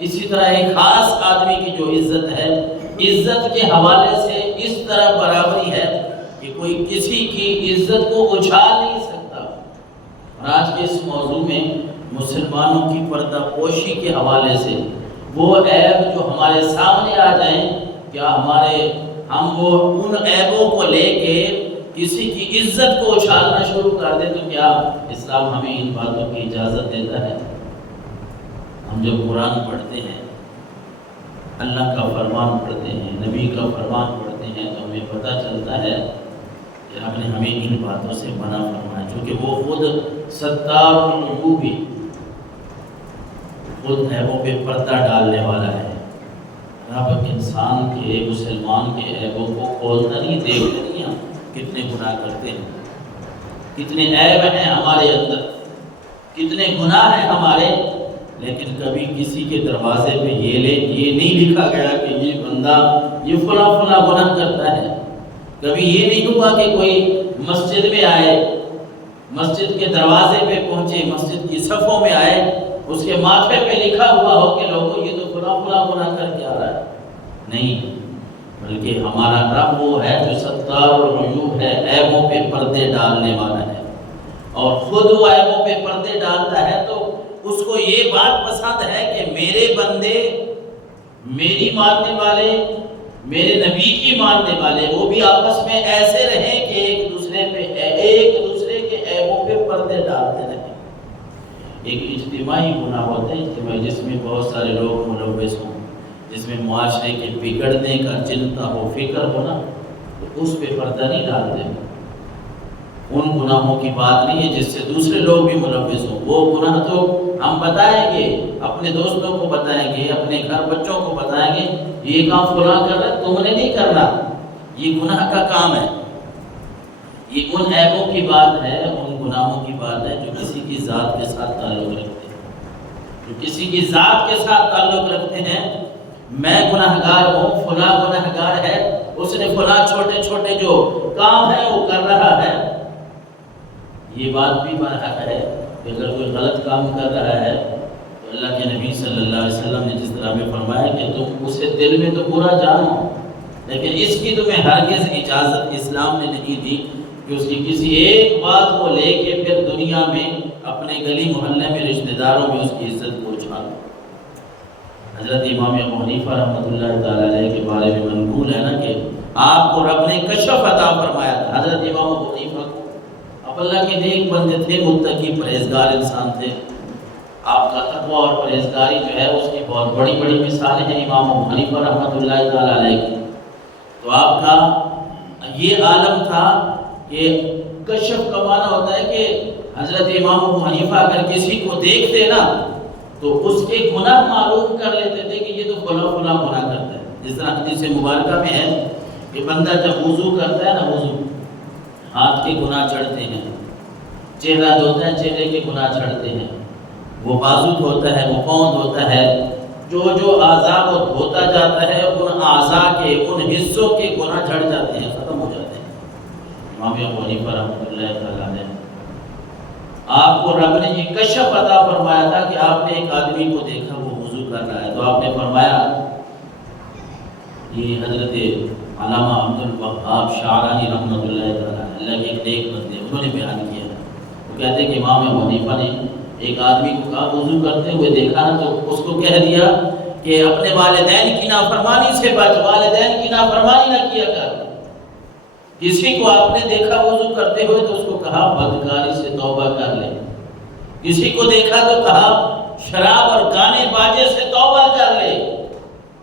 اسی طرح ایک خاص آدمی کی جو عزت ہے، عزت کے حوالے سے اس طرح برابری ہے کہ کوئی کسی کی عزت کو اچھال نہیں سکتا۔ اور آج کے اس موضوع میں مسلمانوں کی پردہ پوشی کے حوالے سے وہ عیب جو ہمارے سامنے آ جائیں، کیا ہم وہ ان عیبوں کو لے کے کسی کی عزت کو اچھالنا شروع کر دیں؟ تو کیا اسلام ہمیں ان باتوں کی اجازت دیتا ہے؟ ہم جب قرآن پڑھتے ہیں، اللہ کا فرمان پڑھتے ہیں، نبی کا فرمان پڑھتے ہیں، تو ہمیں پتہ چلتا ہے کہ رب نے ہمیں ان باتوں سے منع فرمایا، چونکہ وہ خود ستار العیوب بھی خود عیبوں پہ پردہ ڈالنے والا ہے۔ رب انسان کے، مسلمان کے عیبوں کو کھولتا نہیں، دیکھتے نہیں ہم کتنے گناہ کرتے ہیں، کتنے عیب ہیں ہمارے اندر، کتنے گناہ ہیں ہمارے، لیکن کبھی کسی کے دروازے پہ یہ نہیں لکھا گیا کہ یہ بندہ یہ فلاں گناہ کرتا ہے۔ کبھی یہ نہیں ہوا کہ کوئی مسجد میں آئے، مسجد کے دروازے پہ پہنچے، مسجد کی صفوں میں آئے، اس کے ماتھے پہ لکھا ہوا ہو کہ لوگوں یہ تو فلاں گناہ کر کے آ رہا ہے۔ نہیں، بلکہ ہمارا رب وہ ہے جو ستار العیوب ہے، عیبوں پہ پردے ڈالنے والا ہے، اور خود وہ عیبوں پہ پردے ڈالتا ہے تو اس کو یہ بات پسند ہے کہ میرے بندے، میری ماننے والے، میرے نبی کی ماننے والے، وہ بھی آپس میں ایسے رہیں کہ ایک دوسرے کے عیبوں پہ پردے ڈالتے رہیں۔ ایک اجتماعی گناہ ہوتا ہے، اجتماعی جس میں بہت سارے لوگ ملوث ہوں، جس میں معاشرے کے بگڑنے کا چنتا ہو، فکر ہونا، تو اس پہ پردہ نہیں ڈالتے۔ ان گناہوں کی بات نہیں ہے جس سے دوسرے لوگ بھی ملوث ہوں، وہ گناہ تو ہم بتائیں گے، اپنے دوستوں کو بتائیں گے، اپنے گھر بچوں کو بتائیں گے، یہ کام فلاں کر رہا ہے، تم نے نہیں کرنا، یہ گناہ کا کام ہے۔ یہ ان عیبوں کی بات ہے، ان گناہوں کی بات ہے جو کسی کی ذات کے ساتھ تعلق رکھتے ہیں، جو کسی کی ذات کے ساتھ تعلق رکھتے ہیں۔ میں گناہگار ہوں، فلاں گناہگار ہے، اس نے فلاں چھوٹے چھوٹے جو کام ہے وہ کر رہا ہے۔ یہ بات بھی برحق ہے کہ اگر کوئی غلط کام کر رہا ہے تو اللہ کے نبی صلی اللہ علیہ وسلم نے جس طرح میں فرمایا کہ تم اسے دل میں تو برا جانو، لیکن اس کی تمہیں ہرگز اجازت اسلام نے نہیں دی کہ اس کی کسی ایک بات کو لے کے پھر دنیا میں اپنے گلی محلے میں رشتہ داروں میں اس کی عزت کو اچھالو۔ حضرت امام ابو حنیفہ رحمۃ اللہ تعالیٰ علیہ کے بارے میں منقول ہے نا کہ آپ کو رب نے کشف عطا فرمایا تھا۔ حضرت امام ابو حنیفہ اب اللہ کے نیک بندے تھے، متقی پرہیزگار انسان تھے، آپ کا تقوی اور پرہیزگاری جو ہے اس کی بہت بڑی بڑی مثالیں ہیں امام ابو حنیفہ رحمۃ اللہ تعالیٰ علیہ کی۔ تو آپ کا یہ عالم تھا کہ کشف کا معنی ہوتا ہے کہ حضرت امام ابو حنیفہ اگر کسی کو دیکھتے نا تو اس کے گناہ معلوم کر لیتے تھے کہ یہ تو فلاں گناہ کرتا ہے۔ جس طرح حدیث مبارکہ میں ہے کہ بندہ جب وضو کرتا ہے نا، وضو ہاتھ کے گناہ چڑھتے ہیں، چہرہ دھوتا ہے چہرے کے گناہ چڑھتے ہیں، وہ بازو دھوتا ہے، وہ پاؤں دھوتا ہے، جو اعضاء وہ دھوتا جاتا ہے ان اعضاء کے، ان حصوں کے گناہ جھڑ جاتے ہیں، ختم ہو جاتے ہیں۔ امام ابو حنیفہ رحمۃ اللہ تعالیٰ نے آپ کو رب نے یہ کشف عطا فرمایا تھا کہ آپ نے ایک آدمی کو دیکھا وہ وضو کر رہا ہے، تو آپ نے فرمایا، یہ حضرت علامہ عبد الوہاب شعرانی رحمۃ اللہ تعالیٰ اللہ کے ایک نیک بندے انہوں نے بیان کیا ہے، وہ کہتے ہیں کہ امام ابو حنیفہ نے ایک آدمی کو کہا وضو کرتے ہوئے دیکھا نا، تو اس کو کہہ دیا کہ اپنے والدین کی نافرمانی سے بچ، والدین کی نافرمانی نہ کیا کر۔ کسی کو آپ نے دیکھا وضو کرتے ہوئے تو اس کو کہا بدکاری سے توبہ کر لے، کسی کو دیکھا تو کہا شراب اور گانے باجے سے توبہ کر لے۔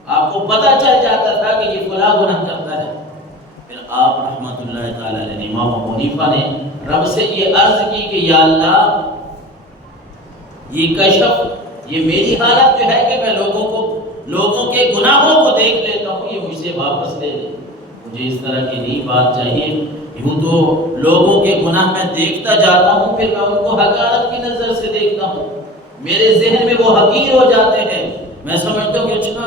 آپ کو پتہ چل جاتا تھا کہ یہ فلاں گناہ کرتا ہے۔ پھر آپ رحمۃ اللہ تعالی علیہ امام ابو حنیفہ نے رب سے یہ عرض کی کہ یا اللہ، یہ کشف، یہ میری حالت جو ہے کہ میں لوگوں کے گناہوں کو دیکھ لیتا ہوں، یہ مجھ سے واپس لے لے، مجھے اس طرح کی نہیں بات چاہیے۔ یوں تو لوگوں کے گناہ میں دیکھتا جاتا ہوں، پھر میں ان کو حقارت کی نظر سے دیکھتا ہوں، میرے ذہن میں وہ حقیر ہو جاتے ہیں، میں سمجھتا ہوں کہ اچھا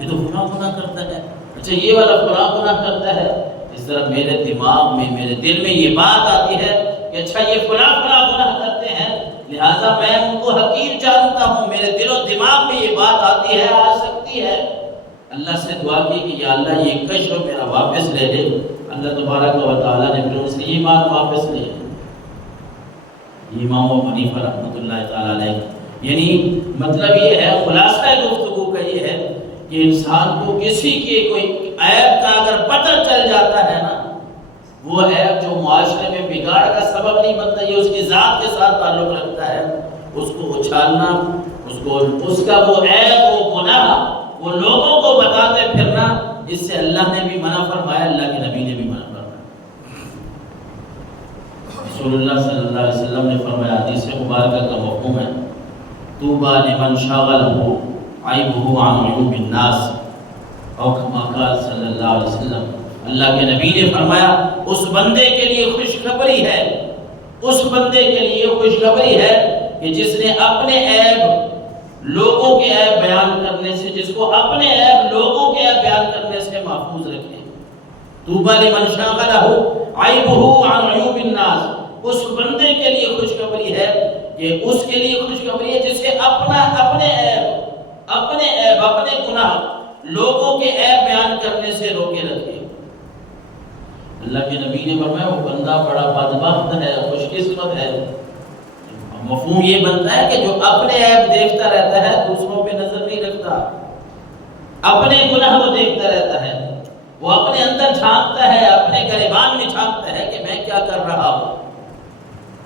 یہ تو فلاں گناہ کرتا ہے، اچھا یہ والا فلاں گناہ کرتا ہے۔ اس طرح میرے دماغ میں، میرے دل میں یہ بات آتی ہے کہ اچھا یہ فلاں گناہ کرتے ہیں، لہٰذا میں ان کو حقیر جانتا ہوں، میرے دل و دماغ میں یہ بات آتی آتی ہے، آ سکتی ہے۔ اللہ سے دعا کی کہ یا اللہ یہ کشف میرا واپس لے لے۔ اللہ تبارک و تعالیٰ نے پھر ان سے یہ بات واپس لے۔ امام ابو حنیفہ رحمۃ اللہ تعالیٰ علیہ، یعنی مطلب یہ ہے، خلاصہ گفتگو کا یہ ہے کہ انسان کو کسی کے کوئی عیب کا اگر پتہ چل جاتا ہے نا، وہ عیب جو معاشرے میں بگاڑ کا سبب نہیں بنتا، یہ اس کی ذات کے ساتھ تعلق رکھتا ہے، اس کو اچھالنا، اس کا وہ عیب، وہ گناہ وہ لوگوں کو بتاتے پھرنا، اس سے اللہ نے بھی منع فرمایا، اللہ کے نبی نے بھی منع فرمایا۔ رسول اللہ صلی اللہ علیہ وسلم نے فرمایا، حدیث مبارکہ کا مفہوم ہے، طوبیٰ لمن شغلہ عیبہ عن عیوب الناس، اور کما قال صلی اللہ علیہ وسلم، اللہ کے نبی نے فرمایا اس بندے کے لیے خوشخبری ہے، اس بندے کے لیے خوشخبری ہے کہ جس نے اپنے عیب لوگوں کے عیب بیان کرنے سے، جس کو اپنے عیب لوگوں کے عیب بیان کرنے سے محفوظ رکھے۔ طوبیٰ لمن شغلہ عیبہ عن عیوب الناس، اس بندے کے لیے خوشخبری ہے کہ اس کے لیے خوشخبری ہے جسے اپنے عیب اپنے گناہ لوگوں کے عیب بیان کرنے سے روکے رکھے۔ اللہ کے نبی نے فرمایا وہ بندہ بڑا بدبخت ہے، خوش قسمت ہے۔ مفہوم یہ بنتا ہے کہ جو اپنے عیب دیکھتا رہتا ہے، دوسروں پہ نظر نہیں رکھتا، اپنے گناہ وہ دیکھتا رہتا ہے، وہ اپنے اندر جھانکتا ہے، اپنے گریبان میں جھانکتا ہے کہ میں کیا کر رہا ہوں۔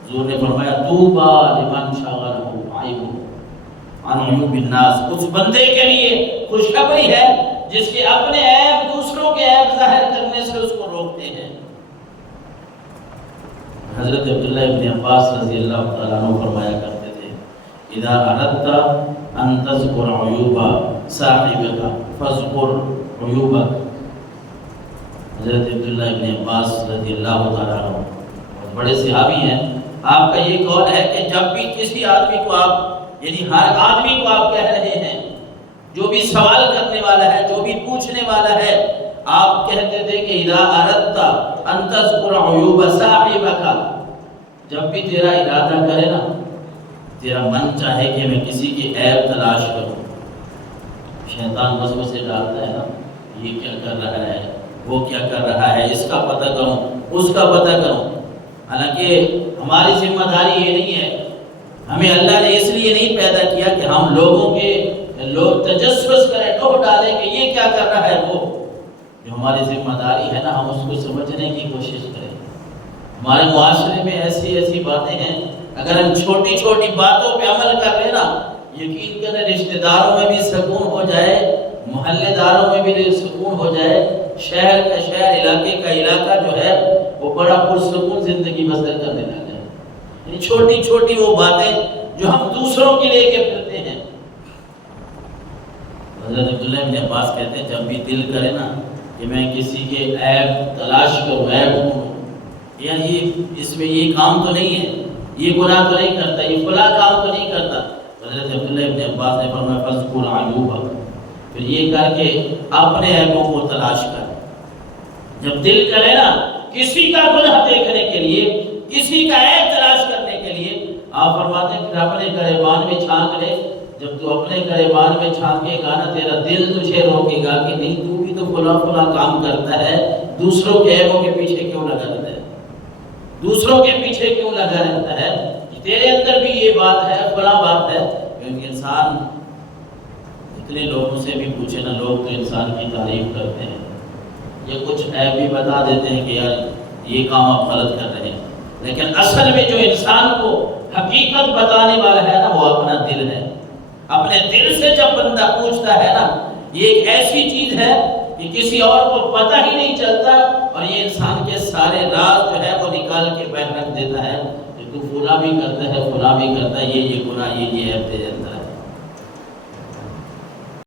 حضور نے فرمایا طوبیٰ لمن شغلہ عیبہ عن عیوب الناس، اس بندے کے لیے خوشخبری ہے جس کے اپنے عیب دوسروں کے عیب ظاہر کرنے سے اس کو روکتے ہیں۔ حضرت عبداللہ ابن عباس رضی اللہ تعالیٰ عنہ فرمایا کرتے تھے، اذا اردت ان تذکر عیوب صاحبک فاذکر عیوبک۔ حضرت عبداللہ ابن عباس رضی اللہ تعالیٰ عنہ بہت بڑے صحابی ہیں، آپ کا یہ قول ہے کہ جب بھی کسی آدمی کو آپ، یعنی ہر آدمی کو آپ کہہ رہے ہیں، جو بھی سوال کرنے والا ہے، جو بھی پوچھنے والا ہے، آپ کہتے تھے کہ اذا اردت ان تذکر عیوب صاحبک، جب بھی تیرا ارادہ کرے نا، تیرا من چاہے کہ میں کسی کے عیب تلاش کروں، شیطان وسوسے ڈالتا ہے نا، یہ کیا کر رہا ہے، وہ کیا کر رہا ہے، اس کا پتہ کروں، اس کا پتہ کروں۔ حالانکہ ہماری ذمہ داری یہ نہیں ہے، ہمیں اللہ نے اس لیے نہیں پیدا کیا کہ ہم لوگوں کے تجسس کریں، ٹوہ ڈالیں کہ یہ کیا کر رہا ہے وہ۔ جو ہماری ذمہ داری ہے نا، ہم اس کو سمجھنے کی کوشش کریں۔ ہمارے معاشرے میں ایسی باتیں ہیں، اگر ہم چھوٹی چھوٹی باتوں پہ عمل کر لیں نا، یقین کریں رشتہ داروں میں بھی سکون ہو جائے، محلے داروں میں بھی سکون ہو جائے، شہر کا شہر، علاقے کا علاقہ جو ہے وہ بڑا پرسکون زندگی بسر کرنے لگا ہے۔ یعنی چھوٹی چھوٹی وہ باتیں جو ہم دوسروں کے لے کے پھرتے ہیں۔ حضرت عبداللہ ابن عباس کہتے ہیں جب بھی دل کرے نا کہ میں کسی کے عیب تلاش کروں، عیب ڈھونڈوں، یعنی اس میں یہ کام تو نہیں ہے، یہ گناہ تو نہیں کرتا، یہ فلاں کام تو نہیں کرتا، حضرت عبداللہ ابن عباس نے فرمایا فاذکر عیوبک، پھر یہ کر کے اپنے عیبوں کو تلاش کر۔ جب دل کرے نا کسی کا گناہ دیکھنے کے لیے، کسی کا عیب تلاش کرنے کے لیے، آپ فرماتے ہیں پھر اپنے گریبان میں چھانک لے۔ جب تو اپنے گریبان میں چھانکے گا نا، تیرا دل تجھے روکے گا کہ نہیں، تو بھی تو فلاں کام کرتا ہے، دوسروں کے عیبوں کے پیچھے کیوں لگا رہتا ہے، دوسروں کے پیچھے کیوں لگا رہتا ہے، تیرے اندر بھی یہ بات ہے، فلاں بات ہے۔ کیونکہ انسان اتنے لوگوں سے بھی پوچھے نا، لوگ تو انسان کی تعریف کرتے ہیں، یہ کچھ عیب بھی بتا دیتے ہیں کہ یار یہ کام آپ غلط کر رہے ہیں، لیکن اصل میں جو انسان کو حقیقت بتانے والا ہے نا، وہ اپنا دل ہے۔ اپنے دل سے جب بندہ پوچھتا ہے نا، یہ ایک ایسی چیز ہے کہ کسی اور کو پتہ ہی نہیں چلتا، اور یہ انسان کے سارے راز جو ہے وہ نکال کے باہر رکھ دیتا ہے کہ تو فلاں بھی کرتا ہے، فلاں بھی کرتا ہے، یہ گناہ، یہ عیب تیرے اندر